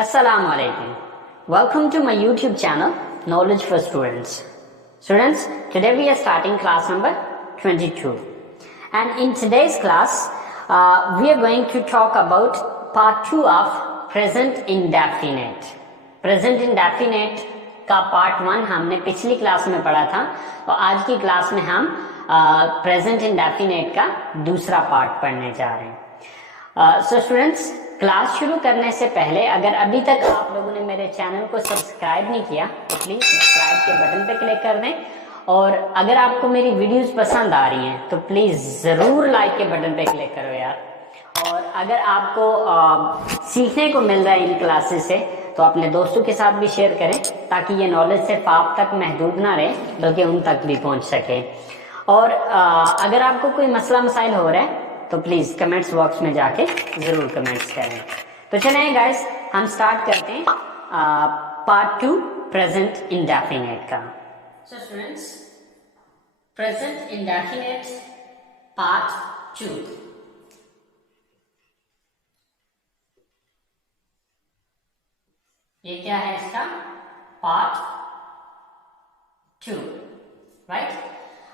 Assalamu alaikum. Welcome to my YouTube channel, Knowledge for Students. Students, today we are starting class number 22. And in today's class, we are going to talk about part 2 of present indefinite. Present indefinite का part 1 हमने पिछली class में पढ़ा था और आज की class में हम present indefinite का दूसरा पार्ट पढ़ने जा रहे हैं. So students, क्लास शुरू करने से पहले अगर अभी तक आप लोगों ने मेरे चैनल को सब्सक्राइब नहीं किया तो प्लीज सब्सक्राइब के बटन पे क्लिक कर दें. और अगर आपको मेरी वीडियोस पसंद आ रही हैं तो प्लीज जरूर लाइक के बटन पे क्लिक करो यार. और अगर आपको सीखने को मिल रहा है इन क्लासेस से तो अपने दोस्तों के साथ भी शेयर करें ताकि ये नॉलेज सिर्फ आप तक महदूद ना रहे बल्कि उन तक भी पहुंच सके. और अगर आपको कोई मसला मसाइल हो रहा है तो प्लीज कमेंट्स बॉक्स में जाके जरूर कमेंट्स करें. तो चलें गाइस, हम स्टार्ट करते हैं पार्ट 2 प्रेजेंट इंडेफिनिट का. So students, present indefinite part 2. ये क्या है इसका पार्ट 2, राइट.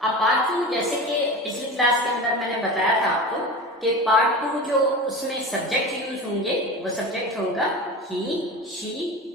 अब पार्ट 2 जैसे कि पिछली क्लास के अंदर मैंने बताया था आपको कि पार्ट 2 जो उसमें सब्जेक्ट यूज होंगे वो सब्जेक्ट होगा he, she,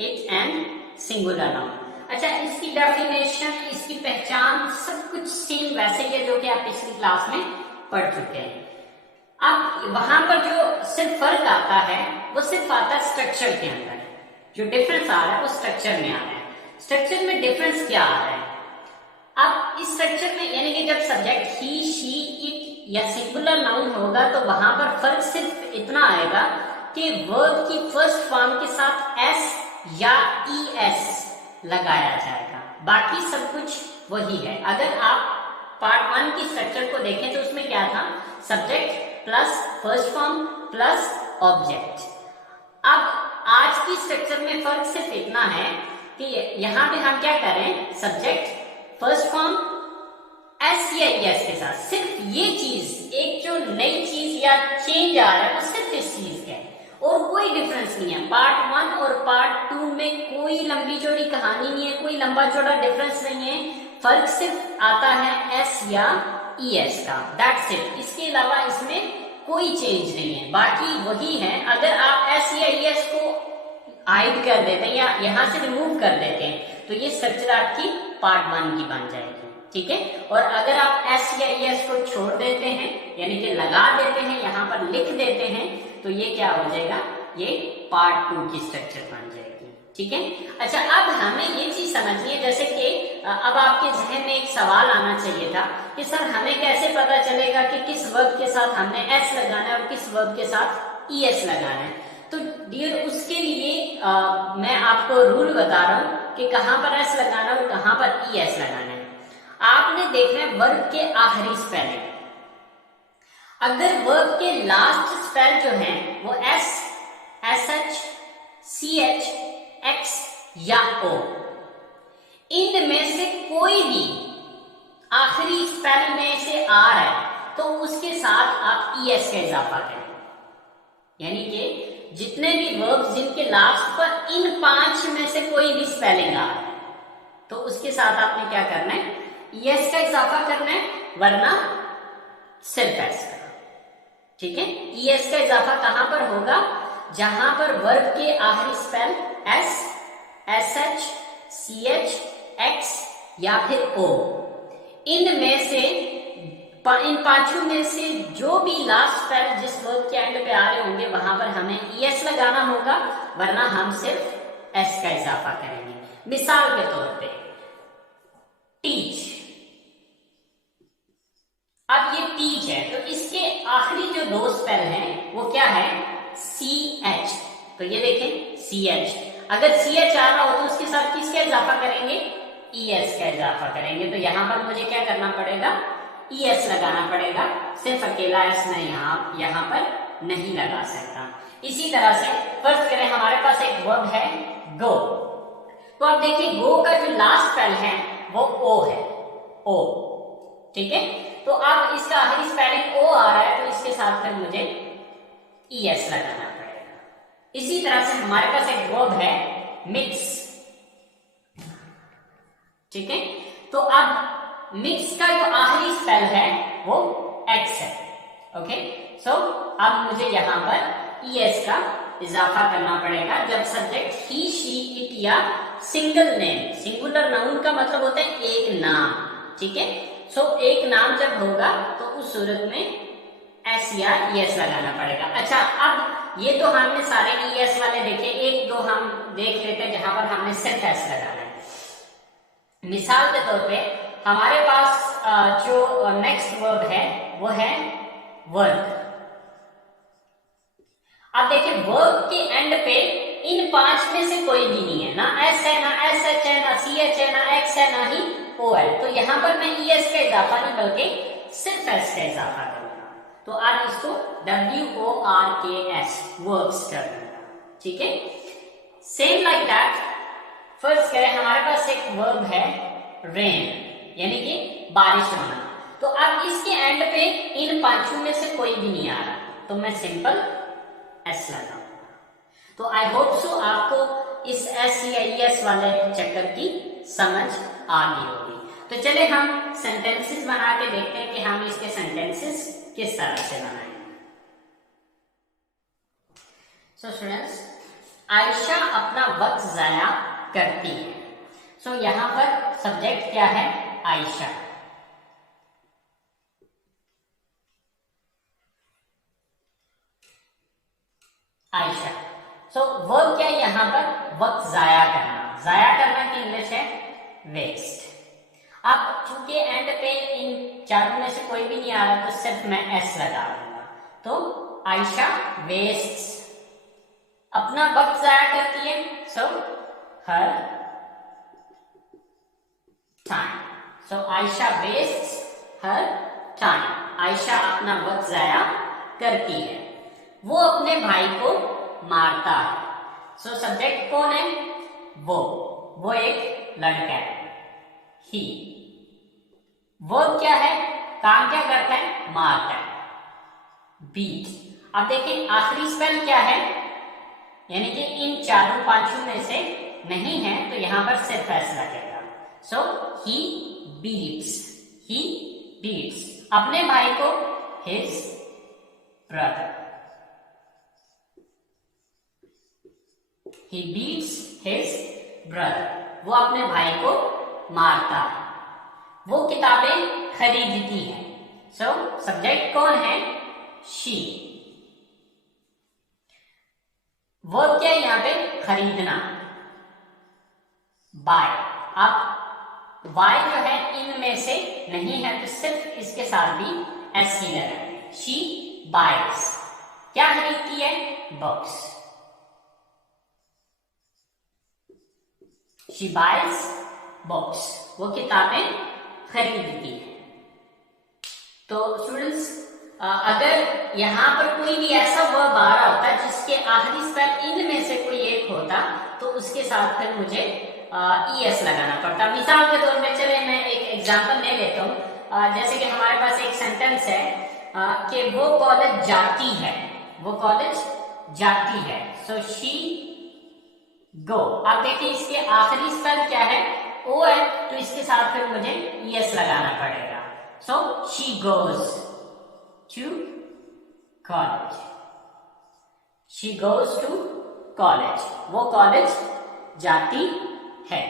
it and singular noun. अच्छा, इसकी डेफिनेशन, इसकी पहचान सब कुछ सेम वैसे ही है जो कि आप पिछली क्लास में पढ़ चुके हैं. अब वहां पर जो सिर्फ फर्क आता है वो सिर्फ आता है स्ट्रक्चर के अंदर. जो डिफरेंस आ रहा है वो स्ट्रक्चर में आ रहा है. स्ट्रक्चर में डिफरेंस क्या आ रहा है? अब इस स्ट्रक्चर में यानी कि जब सब्जेक्ट ही, शी, इट या सिंगुलर नाउन होगा तो वहां पर फर्क सिर्फ इतना आएगा कि वर्ब की फर्स्ट फॉर्म के साथ एस या ईएस लगाया जाएगा. बाकी सब कुछ वही है. अगर आप पार्ट 1 की स्ट्रक्चर को देखें तो उसमें क्या था? Subject plus first form plus object. अब आज की स्ट्रक्चर में फर्क सिर्फ इतना है कि यहां पे हम क्या करें, सब्जेक्ट फर्स्ट फॉर्म एस या एस के साथ. सिर्फ ये चीज, एक जो नई चीज या चेंज आ रहा है वो सिर्फ इस चीज का है और कोई डिफरेंस नहीं है. पार्ट 1 और पार्ट 2 में कोई लंबी चौड़ी कहानी नहीं है, कोई लंबा चौड़ा डिफरेंस नहीं है. फर्क सिर्फ आता है एस या ईएस का, दैट्स इट. इसके अलावा इसमें कोई चेंज नहीं है, बाकी वही है. अगर आप एस या ईएस को हाइड कर देते हैं या यहां से रिमूव कर देते हैं तो ये स्ट्रक्चर आपकी पार्ट 1 की बन जाएगी, ठीक है. और अगर आप एस या ईएस को छोड़ देते हैं यानी कि लगा देते हैं, यहाँ पर लिख देते हैं तो ये क्या हो जाएगा, ये पार्ट 2 की स्ट्रक्चर बन जाएगी, ठीक है. अच्छा, अब हमें ये चीज समझनी है जैसे कि अब आपके जहन में एक सवाल आना चाहिए था कि सर हमें कैसे पता चलेगा कि किस वर्ब के साथ हमने एस लगाना है और किस वर्ब के साथ ईएस लगाना है. तो डियर, उसके लिए मैं आपको रूल बता रहा हूं कि कहां पर एस लगाना है और कहां पर ईएस लगाना है. आपने देखना है वर्ब के आखिरी स्पेलिंग. अगर वर्ब के लास्ट स्पेल जो है वो एस, एसएच, सीएच, एक्स या ओ, इनमें से कोई भी आखिरी स्पेल में से आ रहा है तो उसके साथ आप ईएस का इजाफा करें. यानी कि जितने भी वर्ब्स जिनके लास्ट पर इन 5 में से कोई भी स्पेलिंग आ रहा है तो उसके साथ आपने क्या करना है, ईएस का इजाफा करना है, वरना सिर्फ एस का, ठीक है. ईएस का इजाफा कहां पर होगा? जहां पर वर्ब के आखिरी spell S, SH, CH, X या फिर ओ, इनमें से इन 5 में से जो भी लास्ट स्पेल जिस वर्ब के एंड पे आ रहे होंगे वहां पर हमें ईएस लगाना होगा, वरना हम सिर्फ एस का इजाफा करेंगे. मिसाल के तौर पे टीच. अब ये टीच है तो इसके आखिरी जो 2 स्पेल हैं वो क्या है, सी एच. तो ये देखें सी एच. अगर सी एच आ रहा हो तो उसके साथ किसका इजाफा करेंगे, ईएस का इजाफा करेंगे. तो यहां पर मुझे क्या करना पड़ेगा, ईएस लगाना पड़ेगा. सिर्फ अकेला एस मैं यहां पर नहीं लगा सकता. इसी तरह से फर्ज करें हमारे पास एक वर्ब है गो. तो आप देखिए गो का जो लास्ट स्पेल है वो ओ है, ओ, ठीक है. तो अब इसका आखिरी स्पेलिंग ओ आ रहा है तो इसके साथ फिर मुझे ईएस लगाना पड़ेगा. इसी तरह से हमारे पास एक वर्ब है मिक्स, ठीक है। तो अब मिक्स का जो आखिरी स्पेल है वो एक्स है, ओके। सो अब मुझे यहां पर ईएस का इजाफा करना पड़ेगा जब सब्जेक्ट ही, शी, इट या सिंगल नेम, सिंगुलर नाउन का मतलब होता है एक नाम, ठीक है। सो एक नाम जब होगा तो उस सूरत में एस या ईएस लगाना पड़ेगा। अच्छा, अब ये तो हमने सारे ईएस वाले देखे, एक दो हम देख लेते हैं जहां पर हमने सिर्फ एस लगाना है। मिसाल के तौर पे हमारे पास जो नेक्स्ट वर्ब है वो है वर्क। अब देखिए वर्ब के एंड पे इन 5 में से कोई भी नहीं है, ना एस है, ना एस एच है, ना सी एच है, ना एक्स है, ना ही ओ है। तो यहां पर मैं ई एस का इजाफा नहीं बल्कि सिर्फ एस का इजाफा करूंगा। तो आज इसको WORKS वर्क्स कर दूंगा, ठीक है। सेम लाइक दैट, फर्स्ट करें हमारे पास एक वर्ब है रेन, यानी कि बारिश होना। तो अब इसके एंड पे इन 5 में से कोई भी नहीं आ रहा, तो मैं सिंपल एस लगाऊंगा। तो आई होप सो आपको इस एस या एस वाले चक्कर की समझ आ गई होगी। तो चले हम सेंटेंसेस बना के देखते हैं कि हम इसके सेंटेंसेस किस तरह से बनाएंगे। सो स्टूडेंट्स, आयशा अपना वक्त जाया करती है। सो यहां पर सब्जेक्ट क्या है? आयशा। आयशा। सो वर्ब क्या है यहां पर? वक्त जाया करना। जाया करना की इंग्लिश है वेस्ट। अब चूंकि एंड पे इन 4 में से कोई भी नहीं आ रहा तो सिर्फ मैं एस लगा दूंगा। तो आयशा वेस्ट्स, अपना वक्त जाया करती है। सो हर टाइम। सो आयशा वेस्ट्स हर टाइम। आयशा अपना वक्त जाया करती है। वो अपने भाई को मारता है। सो सब्जेक्ट कौन है? वो एक लड़का है, ही। वर्ब क्या है? काम क्या करता है? मारता है, बीट। अब देखिए आखिरी स्पेल क्या है, यानी कि इन 4-5 में से नहीं है तो यहां पर सिर्फ एस लगेगा। सो ही बीट्स, ही बीट्स अपने भाई को, his brother. He beats his brother. वो अपने भाई को मारता है। वो किताबें खरीदती है। सो सब्जेक्ट कौन है? she। वर्ब क्या है यहाँ पे? खरीदना, buy। अब buy जो है इनमें से नहीं है तो सिर्फ इसके साथ भी एस ही लगाएंगे। she buys, क्या खरीदती है? books। She buys books, वो किताबें खरीदती है। तो स्टूडेंट्स, अगर यहाँ पर कोई भी ऐसा वर्ब आ रहा होता जिसके आखिरी स्पेल इन में से कोई एक होता तो उसके साथ फिर मुझे ईएस लगाना पड़ता। मिसाल के तौर पे चले मैं एक एग्जांपल ले लेता हूँ। जैसे कि हमारे पास एक सेंटेंस है कि वो कॉलेज जाती है। वो कॉलेज जाती है। So she go. अब देखिए इसके आखिरी स्पेल क्या है? ओ है, तो इसके साथ फिर मुझे ईएस लगाना पड़ेगा। So she goes to college. She goes to college, वो कॉलेज जाती है।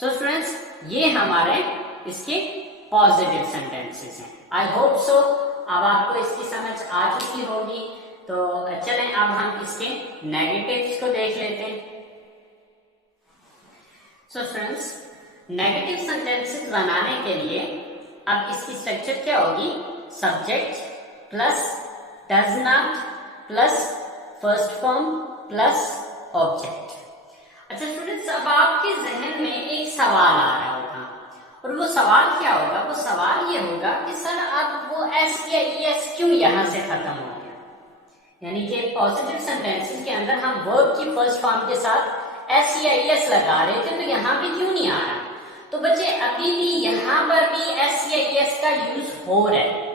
सो स्टूडेंट्स, ये हमारे इसके पॉजिटिव सेंटेंसेस हैं। आई होप सो अब आपको इसकी समझ आ चुकी होगी। तो चलें अब हम इसके नेगेटिव्स को देख लेते हैं। सो फ्रेंड्स, नेगेटिव सेंटेंसेस बनाने के लिए अब इसकी स्ट्रक्चर क्या होगी? Subject plus does not plus first form plus object. अच्छा स्टूडेंट्स, अब आपके जहन में एक सवाल आ रहा होगा और वो सवाल क्या होगा? वो सवाल ये होगा कि सर अब वो एस या ईएस क्यों यहां से खत्म हो गया? यानी कि पॉजिटिव सेंटेंसेस के अंदर हम वर्ब की फर्स्ट फॉर्म के साथ एस या एस लगा रहे थे तो यहां पे क्यों नहीं आ रहा? तो बच्चे अभी भी यहां पर भी एस या एस का यूज हो रहा है,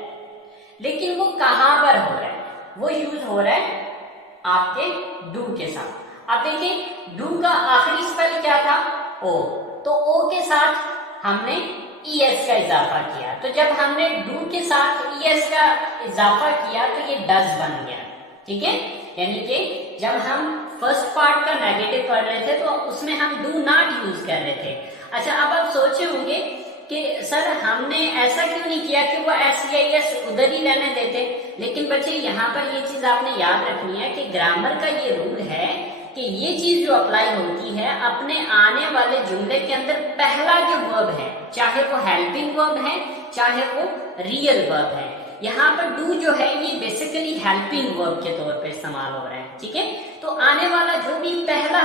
लेकिन वो कहां पर हो रहा है? वो यूज हो रहा है आपके डू के साथ। अब देखिए डू का आखिरी स्पेल क्या था, ओ, तो ओ के साथ हमने ईएस का इजाफा किया। तो जब हमने डू के साथ ईएस का इजाफा किया तो ये डज बन गया, ठीक है। यानी कि जब हम फर्स्ट पार्ट का नेगेटिव पढ़ रहे थे तो उसमें हम डू नॉट यूज कर रहे थे। अच्छा, अब आप सोचे होंगे कि सर हमने ऐसा क्यों नहीं किया कि वो एस उधर ही रहने देते। लेकिन बच्चे यहाँ पर ये चीज आपने याद रखनी है कि ग्रामर का ये रूल है कि ये चीज जो अप्लाई होती है अपने आने वाले जुमले के अंदर पहला जो वर्ब है, चाहे वो हेल्पिंग वर्ब है चाहे वो रियल वर्ब है, यहाँ पर डू जो है ये बेसिकली हेल्पिंग वर्ब के तौर पे इस्तेमाल हो रहा है, ठीक है। तो आने वाला जो भी पहला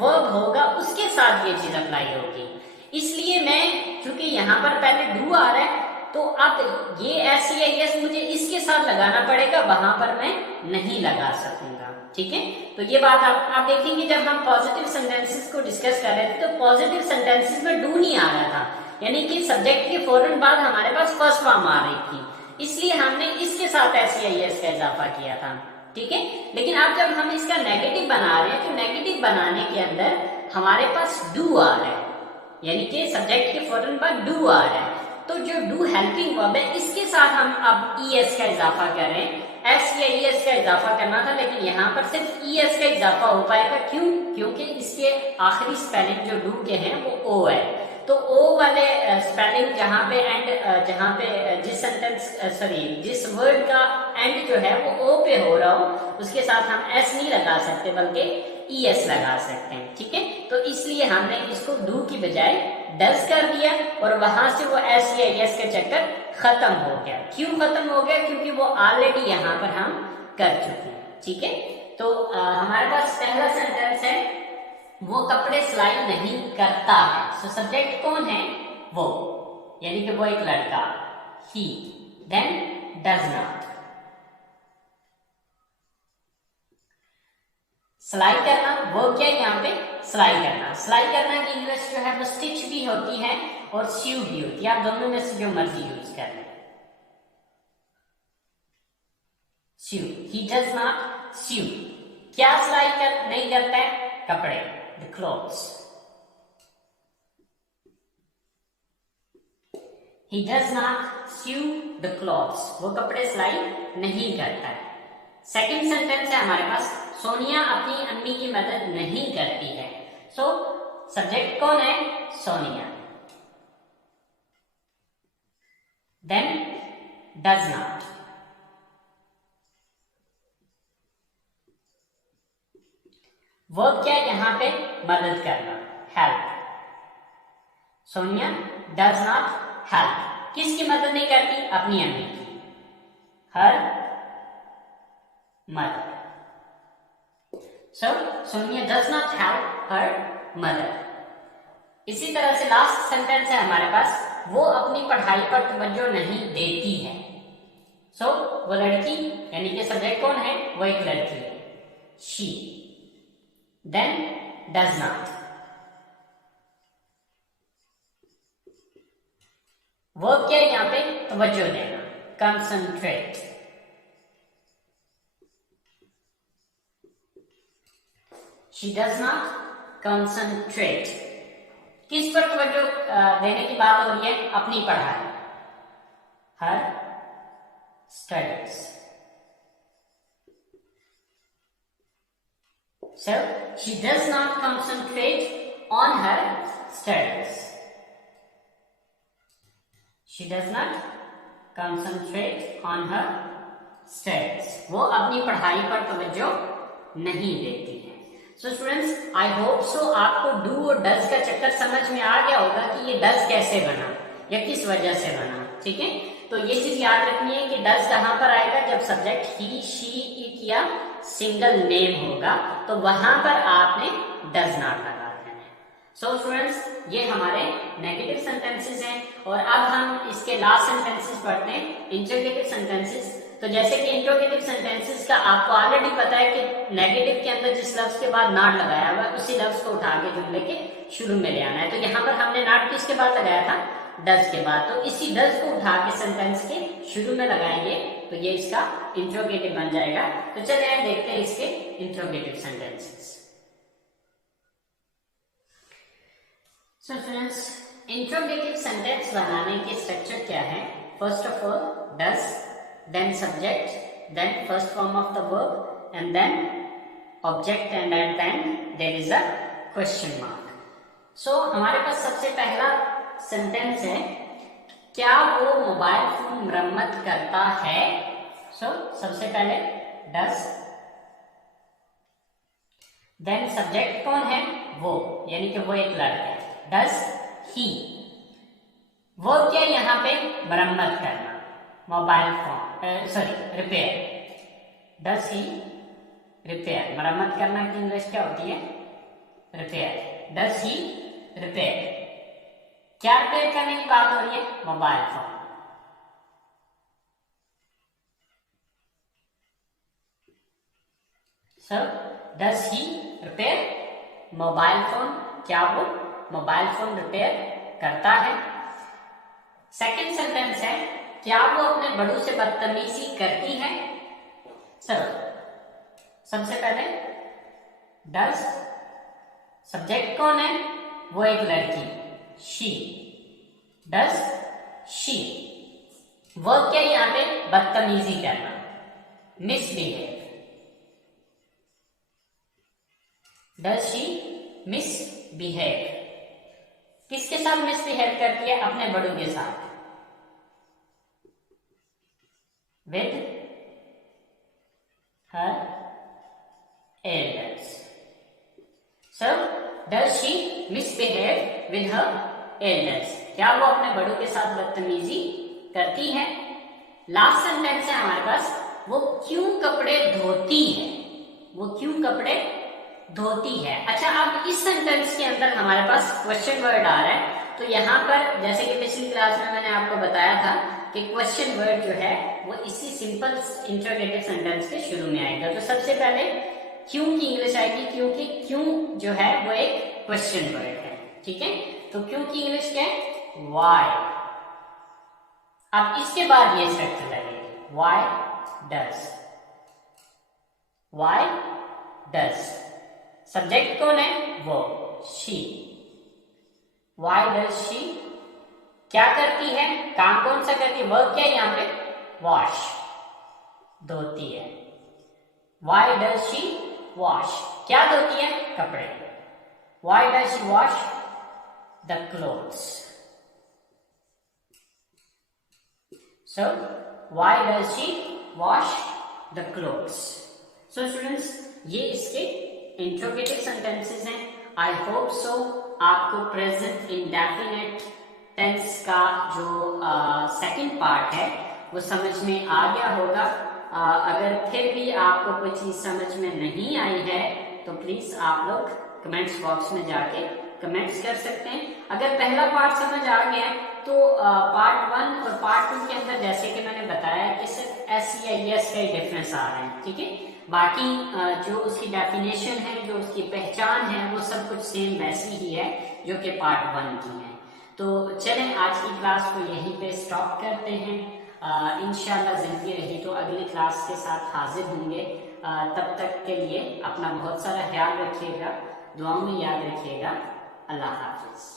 वर्ब होगा उसके साथ ये चीज अप्लाई होगी। इसलिए मैं, क्योंकि यहाँ पर पहले डू आ रहा है तो अब ये एस मुझे इसके साथ लगाना पड़ेगा, वहां पर मैं नहीं लगा सकूंगा, ठीक है। तो ये बात आप देखेंगे जब हम पॉजिटिव सेंटेंसेस को डिस्कस कर रहे थे तो पॉजिटिव सेंटेंसेस में डू नहीं आ रहा था, यानी कि सब्जेक्ट के फौरन बाद हमारे पास फर्स्ट फॉर्म आ रही थी, इसलिए हमने इसके साथ एस का इजाफा किया था, ठीक है। लेकिन अब जब हम इसका नेगेटिव बना रहे हैं तो नेगेटिव बनाने के अंदर हमारे पास डू आ रहा है, यानी कि सब्जेक्ट के फौरन बाद डू आ रहा है, तो जो डू हेल्पिंग वर्ब है इसके साथ हम अब ईएस का इजाफा कर रहे हैं। एस या ईएस का इजाफा करना था लेकिन यहाँ पर सिर्फ ईएस का इजाफा हो पाएगा, क्यों? क्योंकि इसके आखिरी स्पेलिंग जो डू के हैं वो ओ है, तो ओ वाले स्पेलिंग जहाँ पे एंड, जहाँ पे जिस वर्ड का एंड जो है वो ओ पे हो रहा हो उसके साथ हम एस नहीं लगा सकते बल्कि ईएस लगा सकते हैं, ठीक है। तो इसलिए हमने इसको डू की बजाय डज कर दिया और वहां से वो एस या एस का चक्कर खत्म हो गया। क्यों खत्म हो गया? क्योंकि वो ऑलरेडी यहाँ पर हम कर चुके हैं, ठीक है। तो हमारे पास पहला सेंटेंस है वो कपड़े सिलाई नहीं करता है। सो सब्जेक्ट कौन है? वो, यानी कि वो एक लड़का, ही, देन डज नॉट। सिलाई करना वो क्या है यहाँ पे? सिलाई करना। सिलाई करना की इंग्लिश जो है वो स्टिच भी होती है और स्यू भी होती है, आप दोनों में से जो मर्जी यूज कर लें। Sew, he does not sew. क्या सिलाई नहीं करता है? कपड़े, the clothes. He does not sew the clothes, वो कपड़े सिलाई नहीं करता है। सेकंड सेंटेंस है हमारे पास, सोनिया अपनी अम्मी की मदद नहीं करती है। सो सब्जेक्ट कौन है? Sonia, then does not. Verb क्या है यहाँ पे? मदद करना, help. Sonia does not help, किसकी मदद नहीं करती? अपनी अम्मी की, her mother. So, Sonia does not help her mother. इसी तरह से लास्ट सेंटेंस है हमारे पास, वो अपनी पढ़ाई पर तवज्जो नहीं देती है। So, वो लड़की, यानी कि सब्जेक्ट कौन है? वो एक लड़की है, she, then does not। Verb क्या है यहाँ पे? तवज्जो देना, concentrate। She does not concentrate। किस पर तवज्जो देने की बात हो रही है? अपनी पढ़ाई, her studies। So she does not concentrate on her studies। She does not concentrate on her studies। वो अपनी पढ़ाई पर तवज्जो नहीं देती है। So students, I hope so आपको डू और डज का चक्कर समझ में आ गया होगा कि ये डज कैसे बना या किस वजह से बना, ठीक है। तो ये चीज याद रखनी है कि डज कहां पर आएगा? जब सब्जेक्ट ही, शी, इट या सिंगल नेम होगा तो वहां पर आपने डज नॉट लगा देना है। सो स्टूडेंट्स, ये हमारे नेगेटिव सेंटेंसेस हैं और अब हम इसके लास्ट सेंटेंसेस पढ़ते हैं, इंट्रोगेटिव सेंटेंसेस। तो जैसे कि इंट्रोगेटिव सेंटेंसेस का आपको ऑलरेडी पता है कि नेगेटिव के अंदर जिस लफ्ज के बाद नॉट लगाया हुआ है उसी लफ्ज को उठा के जुमले के शुरू में ले आना है। तो यहाँ पर हमने नॉट किसके बाद लगाया था? डज के बाद। तो इसी डज को उठा के सेंटेंस के शुरू में लगाएंगे तो ये इसका इंट्रोगेटिव बन जाएगा। तो चलिए देखते हैं इसके interrogative sentences. So friends, interrogative sentence बनाने की स्ट्रक्चर क्या है? First of all does, then subject, then first form of the verb and then object and at the end there is a question mark. So हमारे पास सबसे पहला sentence है, क्या वो मोबाइल फोन मरम्मत करता है? सो सबसे पहले डज, देन सब्जेक्ट कौन है? वो, यानी कि वो एक लड़का है। डज ही, वो क्या यहाँ पे मरम्मत करना, mobile phone repair. Does he repair, मरम्मत करना की इंग्लिश क्या होती है? रिपेयर। डज ही रिपेयर, क्या रिपेयर करने की बात हो रही है? Mobile phone. So does he repair mobile phone, क्या वो मोबाइल फोन रिपेयर करता है? सेकंड सेंटेंस है, क्या वो अपने बड़ों से बदतमीजी करती है? सबसे पहले डज, सब्जेक्ट कौन है? वो एक लड़की, शी। डज शी, वर्ब क्या यहाँ पे? बदतमीजी करना, मिसबिहेव। डज शी मिसबिहेव, किसके साथ मिसबिहेव करती है? अपने बड़ों के साथ, with her elders. So does she misbehave with her elders, क्या वो अपने बड़ों के साथ बदतमीजी करती है? लास्ट सेंटेंस है हमारे पास, वो क्यों कपड़े धोती है? वो क्यों कपड़े धोती है? अच्छा, अब इस सेंटेंस के अंदर हमारे पास क्वेश्चन वर्ड आ रहा है। तो यहाँ पर जैसे कि पिछली क्लास में मैंने आपको बताया था कि क्वेश्चन वर्ड जो है वो इसी सिंपल इंट्रोगेटिव सेंटेंस के शुरू में आएगा। तो सबसे पहले क्यों की इंग्लिश आएगी, क्योंकि क्यों जो है वो एक क्वेश्चन वर्ड है, ठीक है? तो क्यों की इंग्लिश क्या है? व्हाई। अब इसके बाद ये स्ट्रक्चर लगेगी, why does, why does, subject कौन है? वो, शी। व्हाई डज शी, क्या करती है? काम कौन सा करती है? वर्ब क्या है यहाँ पे? वॉश, धोती है। व्हाई डज शी वॉश, क्या धोती है? कपड़े। Why does she wash the clothes. So why does she wash the clothes. So students, ये इसके इंट्रोगेटिव सेंटेंसेस हैं। आई होप सो आपको प्रेजेंट इंडेफिनिट टेंस का जो सेकंड पार्ट है वो समझ में आ गया होगा। अगर फिर भी आपको कोई चीज समझ में नहीं आई है तो प्लीज आप लोग कमेंट्स बॉक्स में जाके कमेंट्स कर सकते हैं। अगर पहला पार्ट समझ आ गया है तो पार्ट 1 और पार्ट 2 के अंदर जैसे कि मैंने बताया कि सिर्फ एस या यस का ही डिफरेंस आ रहे हैं, ठीक है? बाकी जो उसकी डेफिनेशन है, जो उसकी पहचान है, वो सब कुछ सेम वैसी ही है जो कि पार्ट 1 की है। तो चलें आज की क्लास को यहीं पे स्टॉप करते हैं। इंशाल्लाह जिंदगी रही तो अगली क्लास के साथ हाजिर होंगे। तब तक के लिए अपना बहुत सारा ख्याल रखिएगा, दुआओं में याद रखिएगा। अल्लाह हाफिज।